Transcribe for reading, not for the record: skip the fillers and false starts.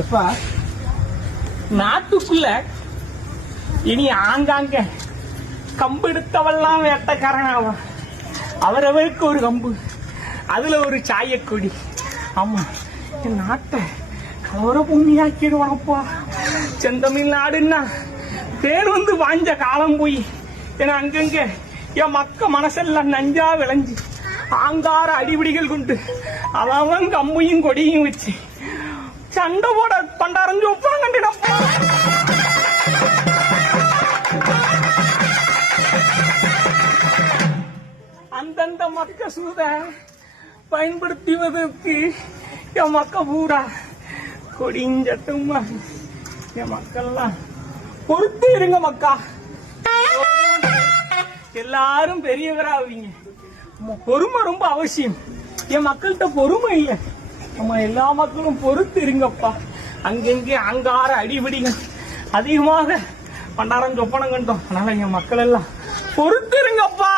எப்பா நாட்டுக்குள்ள இனி ஆங்காங்க கம்பு எடுத்தவெல்லாம் வேட்டக்காரனாவா. அவரவருக்கு ஒரு கம்பு, அதுல ஒரு சாயக்கொடி. ஆமா, என் நாட்டை கலவர பூமியாக்கிடுவானப்பா. செந்தமிழ்நாடுன்னா பேர் வந்து வாஞ்ச காலம் போய் ஏன்னா அங்கங்க என் மக்க மனசெல்லாம் நஞ்சா விளைஞ்சு ஆங்கார அடிபிடிகள் கொண்டு அவன் கம்பையும் கொடியும் வச்சு சண்டை போட பண்டாரஞ்சு ஒப்பாங்கண்டிடப்பா. அந்தந்த மக்க சூத பயன்படுத்துவதற்கு என் மக்க பூரா கொடிஞ்சட்டுமா. என் மக்கள்லாம் பொறுத்து இருங்க மக்கா. எல்லாரும் பெரியவராவீங்க. பொறுமை ரொம்ப அவசியம். என் மக்கள்கிட்ட பொறுமை இல்லை. நம்ம எல்லா மக்களும் பொறுத்து இருங்கப்பா. அங்கெங்கே அங்கார அடிபடிகள் அதிகமாக பண்டாரம் சொப்பனம் கண்டோம். அதனால என் மக்கள் எல்லாம் பொறுத்து இருங்கப்பா.